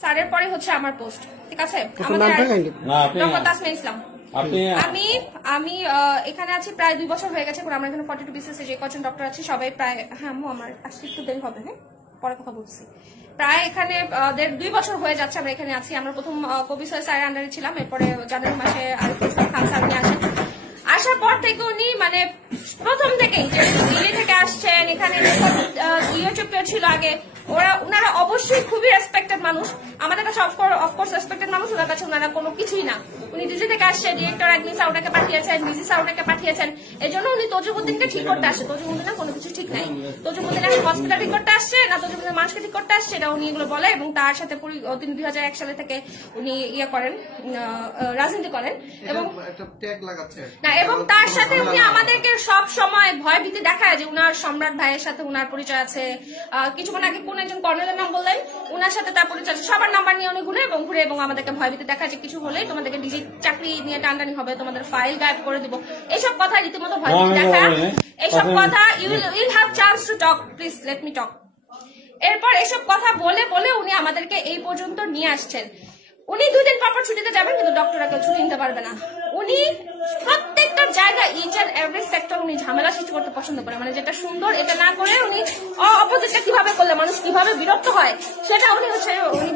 স্যারের পরে হচ্ছে আমার পোস্ট, ঠিক আছে? ডক্টর তাসমিয়া ইসলাম। আমি এখানে আছি প্রায় 2 বছর হয়ে গেছে। আমরা এখানে 42 BCS যে কজন ডক্টর আছি সবাই প্রায়, হ্যাঁ আমার আসতে একটু দেরি হবে, হ্যাঁ পরে কথা বলছি। প্রায় এখানে 2 বছর হয়ে যাচ্ছে আমরা এখানে আছি। আমরা প্রথম কবি স্যারের আন্ডারে ছিলাম, এরপরে জানুয়ারি মাসে আরিফুল ইসলাম খান স্যার নিয়ে আসেন। আসার পর থেকে উনি মানে প্রথম থেকেই যে দিল্লি থেকে আসছেন, এখানে ইউটিউব ছিল আগে, ওনারা অবশ্যই খুবই রেসপেক্টেড মানুষ। আমাদের কাছে অফকোর্স রেসপেক্টেড মানুষ, ওনার কাছে ওনারা কোনো কিছুই না। উনি দিল্লি থেকে আসছেন, ডিরেক্টর একদিন সাউটাকে পাঠিয়েছেন, ডিজি সাউটাকে পাঠিয়েছেন। এই জন্য উনি তজুমুদ্দিনকে ঠিক করতে আসছে। তজুমুদ্দিনের কোনো কিছু ঠিক নাই। তজুমুদ্দিন এখন হসপিটাল ঠিক করতে আসছে না তজুমুদ্দিন মানুষকে ঠিক করতে আসছে, এটা উনি এগুলো বলে। এবং তার সাথে তিনি 2001 সালে থেকে উনি করেন, রাজনীতি করেন এবং না, এবং তার সাথে উনি আমাদেরকে সব সময় ভয় ভীতি দেখায় যে উনার সম্রাট ভাইয়ের সাথে উনার পরিচয় আছে। কিছুক্ষণ আগে কোন একজন কর্নেলের নাম বললেন, উনার সাথে তার পরিচয় আছে। সবার নাম্বার নিয়ে উনি ঘুরে এবং আমাদেরকে ভয় ভীতি দেখায় যে কিছু হলেই তোমাদেরকে ডিজি চাকরি নিয়ে টানটানি হবে, তোমাদের ফাইল গায়েব করে দিব। এইসব কথা রীতিমতো ভয় ভীতি দেখায়। এইসব কথা you'll have chance to talk, please let me টক। এরপর এসব কথা বলে বলে উনি আমাদেরকে এই পর্যন্ত নিয়ে আসছেন। উনি 2 দিন পর ছুটিতে যাবেন, কিন্তু ডক্টররা কেউ ছুটি নিতে পারবে না। উনি প্রত্যেকটা জায়গায় ইচ অ্যান্ড এভরি সেক্টর উনি ঝামেলা সৃষ্টি করতে পছন্দ করে। মানে যেটা সুন্দর এটা না করে উনি অপোজিটটা কিভাবে করলে মানুষ কিভাবে বিরক্ত হয় সেটা উনি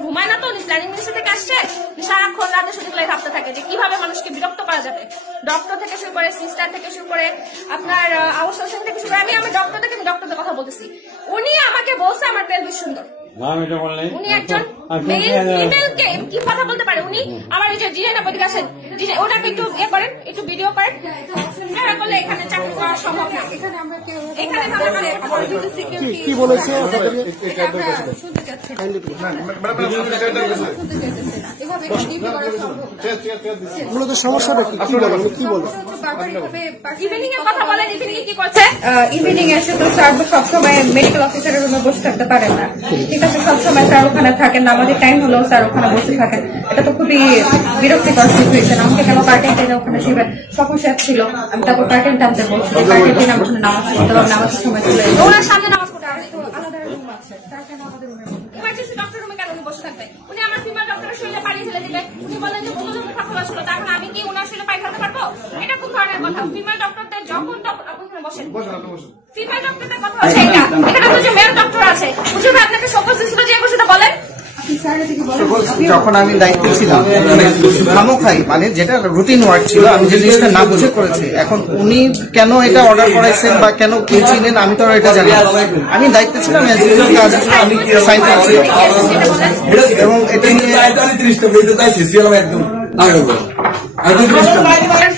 ঘুমায় না। তো উনি প্ল্যানিং মিনিস্টার থেকে আসছে, সারাক্ষণ রাতে শুধু ভাবতে থাকে যে কিভাবে মানুষকে বিরক্ত করা যাবে। ডক্টর থেকে শুরু করে, সিস্টার থেকে শুরু করে, আপনার আউটসোর্সিং থেকে শুরু করে, আমি ডক্টরদের কথা বলতেছি। উনি আমাকে বলছে আমার পেলভিস সুন্দর। উনি একজন মেল ফিমেলকে কি কথা বলতে পারে? উনি আমার এই যে জিনাইনা বদিকে আছেন, ওনাকে একটু করেন, একটু ভিডিও করেন। এরা বলে এখানে চাকরি করা সম্ভব না। এখানে কি বলেছে মূলত সমস্যাটা কি বলেন, কি বলেন? ইভিনিং এর কথা বলেন। ইভিনিং কি করছে? ইভিনিং এসে তো স্যার সবসময় মেডিকেল অফিসারের রুমে বসে থাকতে পারেন না, ঠিক আছে? সবসময় স্যার ওখানে থাকেন না, আমাদের টাইম হলেও স্যার ওখানে বসে থাকেন। এটা তো খুবই বিরক্তিকর সিচুয়েশন। আমাকে কেন কার্টেন টেনে ওখানে শিবের সকল শেষ ছিল, আমি তারপর কার্টেন টানতে বলছি, কার্টেন টেনে আমি নামাজ পড়তে পারবো, নামাজের সময় চলে ওনার সামনে নামাজ পড়তে আলাদা রুম আছে, তার কেন আমাদের রুমে ইমার্জেন্সি ডক্টর রুমে কেন উনি বসে থাকবে? উনি আমার ফিমেল ডক্টরের শরীরে পানি ফেলে দিবে। উনি বলেন যে বহু মুখা খোলা ছিল, তখন আমি কি ওনার শরীরে পানি ফেলতে পারবো? এটা কোন ধরনের কথা? ফিমেল ডক্টরদের যখন ওখানে বসেন, ফিমেল ডক্টরদের কথা হচ্ছে এটা। এখানে তো যে মেল ডক্টর আছে, বুঝবে আপনাকে সকল সিস্টার যে বসে বলেন। যখন আমি দায়িত্ব ছিলাম খামোখাই, মানে যেটা রুটিন ওয়ার্ক ছিল, আমি যে জিনিসটা না বুঝে করেছি। এখন উনি কেন এটা অর্ডার করাইছেন বা কেন কে চিনেন আমি তো এটা জানি। আমি দায়িত্ব ছিলাম আমি সাইন করেছি এবং এটা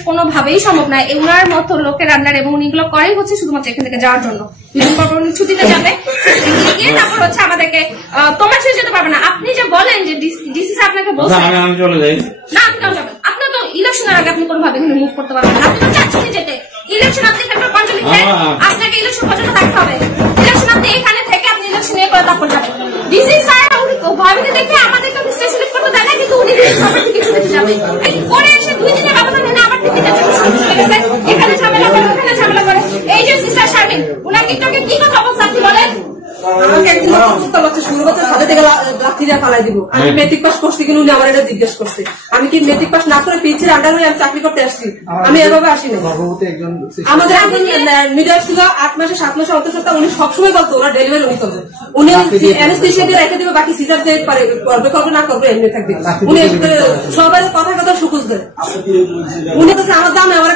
কোনোভাবেই সম্ভব নয় এগুলার মতো লোকের রান্নার। এবং উনিগুলো করেই হচ্ছে শুধুমাত্র এখান থেকে যাওয়ার জন্য। উনি ছুটিতে যাবে, গিয়ে তারপর হচ্ছে আমাদেরকে তোমার ছেড়ে যেতে পারবে না। আপনি যে বলেন যে ডিসি আপনাকে বলছেন না, আপনি চলে যাবেন। আপনার তো ইলেকশনের আগে আপনি কোনোভাবে এখানে মুভ করতে পারবেন না। আপনি তো চাচ্ছেন যেতে ইলেকশন, আপনি একটা পঞ্চায়েত আপনাকে ইলেকশন পর্যন্ত থাকতে হবে। ইলেকশন আপনি এখানে থেকে আপনি ইলেকশন এ করে তারপর যাবেন। ডিসি স্যার ভয়ভীতি দেখে আমাদেরকে সিলেক্ট করতে দেয় না, কিন্তু উনি কিছু দিতে যাবে করে এসে 2 দিনের ব্যবধান এনে আবার 3 দিনের জন্য শুরু করে গেছে। এখানে ঝামেলা করে, ওখানে ঝামেলা করে। এই যে সিস্টার শারমিন, ওনার টিকটকে কি কথা বলছে আপনি বলেন? আমাকে একদিন শুরু করতে সাথে থেকে লাঠি দিয়ে পালাই দিব। আমি মেট্রিক পাস করছি কিনা উনি আমার এটা জিজ্ঞেস করছে। আমি কি মেট্রিক পাস না করে পিছিয়ে আন্ডার হয়ে আমি চাকরি করতে আসছি? আমি এভাবে আসিনি। আমাদের একজন মিডিয়ার ছিল 8 মাসে 7 মাসে অন্তঃসত্ত্বা, উনি সবসময় বলতো ওনার ডেলিভারি উনি করবে। উনি অ্যানেস্থেসিয়া দিয়ে রেখে দিবে, বাকি সিজার যে করবে করবে না করবে এমনি থাকবে। উনি সবাই কথা সুখুজ দেয়। উনি বলছে আমার দাম আমার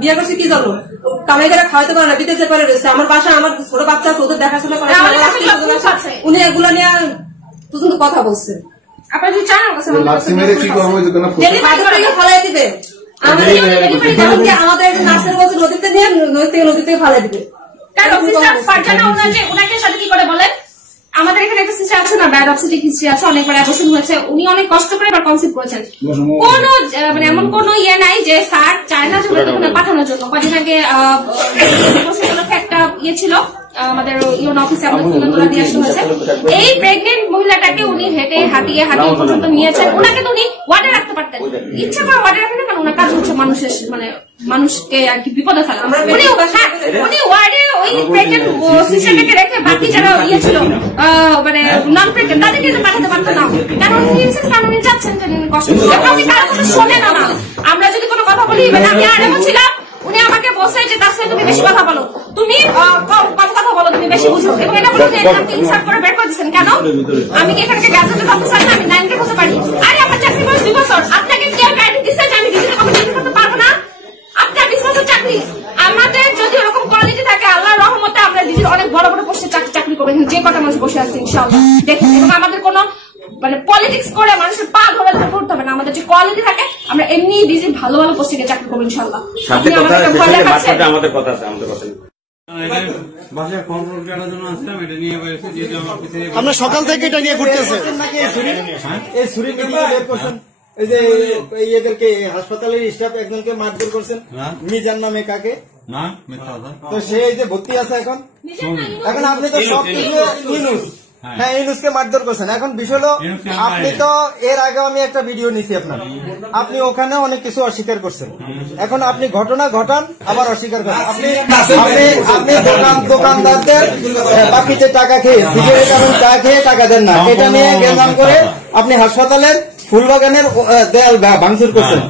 বিয়ে করছে কি জানো, কামাই করে খাওয়াতে পারে না, বিদেশে পারে রয়েছে। আমার বাসা আমার ছোট বাচ্চা আছে, ওদের দেখাশোনা করে। উনি এগুলো নিয়ে পর্যন্ত কথা বলছে। আপনার যদি চান ফালাই দিবে, আমাদের নার্সের বলছে নদীতে নিয়ে নদী থেকে ফালাই দিবে। ওনাকে সাথে কি করে বলেন? আমাদের এখানে একটা সিস্টার আছে না, ব্যাড অবসেটিক হিস্ট্রি আছে, অনেকবার অ্যাবর্শন হয়েছে। উনি অনেক কষ্ট করে এবার কনসিভ করেছেন। কোন মানে এমন কোন নাই যে স্যার চায় না যে ওখানে পাঠানোর জন্য। কদিন আগে একটা ছিল আমাদের ইউন অফিসে, আমাদের তোলা দিয়ে আসা হয়েছে। এই প্রেগনেন্ট মহিলাটাকে উনি হেঁটে হাঁটিয়ে পর্যন্ত নিয়েছেন। ওনাকে তো উনি ওয়ার্ডে রাখতে পারতেন, ইচ্ছা করে ওয়ার্ডে রাখেন না কেন? ওনার কাজ হচ্ছে মানুষের মানে মানুষকে আর কি বিপদে ফেলা। উনি ওয়ার্ডে ওই প্রেগনেন্ট সিস্টারটাকে রেখে বাকি যারা ছিল মানে নন প্রেগনেন্ট তাদেরকে পাঠাতে পারতেন না, কারণ দিচ্ছেন কারণ উনি চাচ্ছেন যে উনি কষ্ট করবেন। আপনি কারো কথা শোনেন না। আমরা যদি কোনো কথা বলি, মানে আমি আরেমও ছিলাম, উনি আমাকে বলছে যে তার সাথে তুমি বেশি কথা বলো, তুমি কম কথা বলো, তুমি বেশি বুঝো, এবং এটা বলে আপনি ইনসার্ট করে বের করে দিচ্ছেন কেন? আমি কি এখানে গ্যাজেটে থাকতে চাই না? আমি 9 গ্রেড হতে পারি। আরে আমার চাকরি বয়স 2 বছর, আপনাকে কেউ গাইডেন্স দিচ্ছে যে আমি ডিজিটাল কথা ডিজিটাল করতে পারবো না? আপনার 20 বছর চাকরি। আমাদের যদি ওরকম কোয়ালিটি থাকে, আল্লাহর রহমতে আমরা ডিজিটাল অনেক বড় বড় পোস্টে চাকরি করবো, যে কটা মানুষ বসে আছে ইনশাআল্লাহ দেখুন। এবং আমাদের কোনো মানে পলিটিক্স করে মানুষের পা ধরে ধরে করতে হবে না। আমাদের যে কোয়ালিটি থাকে, আমরা এমনি ডিজিটাল ভালো ভালো পোস্টে গিয়ে চাকরি করবো ইনশাআল্লাহ। আপনি আমাকে ভয় দেখাচ্ছেন? আমাদের কথা আছে, আমাদের কথা আমরা সকাল থেকে এটা নিয়ে ঘুরতেছেন। এই ছুরি বের করছেন, এই যে এদেরকে হাসপাতালের স্টাফ একজনকে মারধর করছেন, মিজান নামে কাকে, না মিথ্যা কথা। তো সে এই যে ভর্তি আছে এখন। এখন আপনি তো সব কিছু ইউনুস, হ্যাঁ ইউনুসকে মারধর করছেন। এখন বিষয় হলো আপনি তো এর আগে আমি একটা ভিডিও নিছি আপনার, আপনি ওখানে অনেক কিছু অস্বীকার করছেন। এখন আপনি ঘটনা ঘটান আবার অস্বীকার করেন। আপনি আপনি দোকানদারদের বাকিতে টাকা খেয়ে, সিগারেট এবং চা খেয়ে টাকা দেন না, এটা নিয়ে গেলাম করে আপনি হাসপাতালের ফুলবাগানের দেয়াল ভাঙচুর করছেন।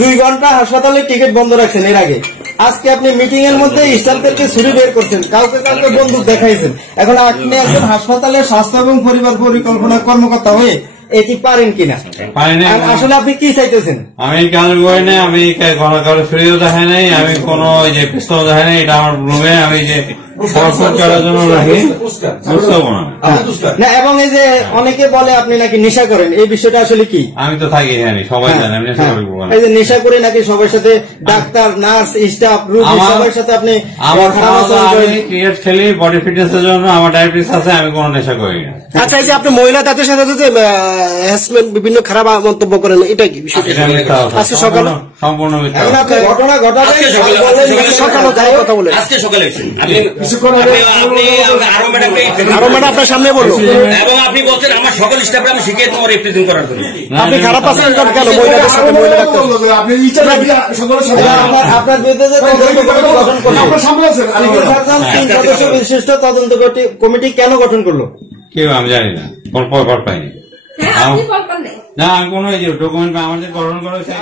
2 ঘন্টা হাসপাতালের টিকিট বন্ধ রাখছেন এর আগে। আজকে আপনি মিটিং এর মধ্যে স্টাফদেরকে ছুরি বের করছেন, কাউকে কাউকে বন্দুক দেখাইছেন। এখন আপনি একজন হাসপাতালের স্বাস্থ্য এবং পরিবার পরিকল্পনা কর্মকর্তা হয়ে এটি পারেন কিনা? আসলে আপনি কি চাইতেছেন? আমি কাজ করি না, আমি কারো ছুরিও দেখাই নাই, আমি কোন যে পিস্তল দেখাই নাই। এটা আমার রুমে আমি যে করার জন্য রাখি, বুঝতে পারবো না। এবং এই যে অনেকে বলে আপনি নাকি নেশা করেন, এই বিষয়টা আসলে কি? আমি তো থাকি এখানে, সবাই জানে আমি নেশা করি। এই যে নেশা করে নাকি সবার সাথে ডাক্তার, নার্স, স্টাফ, রোগী সবার সাথে আপনি আমার ক্রিকেট খেলি বডি ফিটনেস এর জন্য, আমার ডায়াবেটিস আছে, আমি কোনো নেশা করি না। আচ্ছা, এই যে আপনি মহিলা তাদের সাথে যে হ্যারাসমেন্ট বিভিন্ন খারাপ মন্তব্য করেন, এটা কি বিষয়? আজকে সকালে সম্পূর্ণ মিথ্যা। ঘটনা ঘটাবে সকালে যাই কথা বলে আজকে সকালে আরো ম্যাডাম আপনার সামনে বললো, এবং আপনি বলছেন আমার সকল স্টাফে আমি শিখিয়ে তোমার রিপ্রেজেন্ট করার জন্য। আপনি খারাপ আচরণ করেন কেন মহিলাদের সাথে? মহিলা ডাক্তার আপনার বিরুদ্ধে যে তদন্ত কমিটি গঠন করলো, সিভিল সার্জন 3 সদস্য বিশিষ্ট তদন্ত কমিটি কেন গঠন করলো? কেউ আমি জানি না, কোন পর পাইনি। হ্যাঁ, আপনি ফল পান নাই। না, আমি কোনো ডকুমেন্ট আমাদের গঠন করেছে।